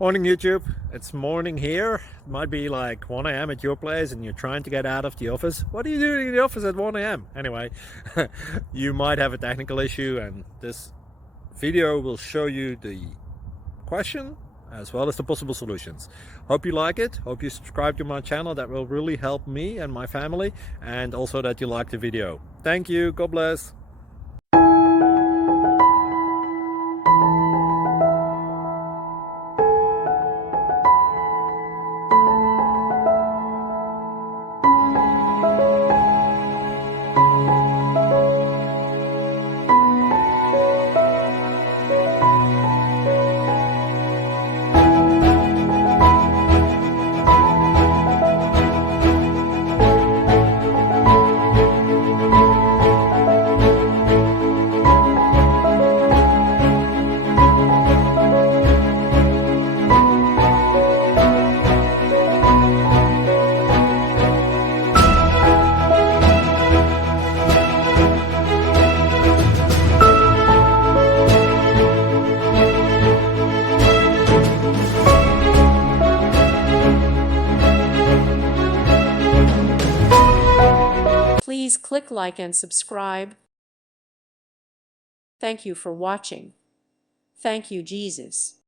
Morning YouTube, it's morning here. It might be like 1 a.m. at your place and you're trying to get out of the office. What are you doing in the office at 1 a.m.? Anyway, you might have a technical issue and this video will show you the question as well as the possible solutions. Hope you like it, hope you subscribe to my channel. That will really help me and my family, and also that you like the video. Thank you, God bless. Please click like and subscribe. Thank you for watching. Thank you, Jesus.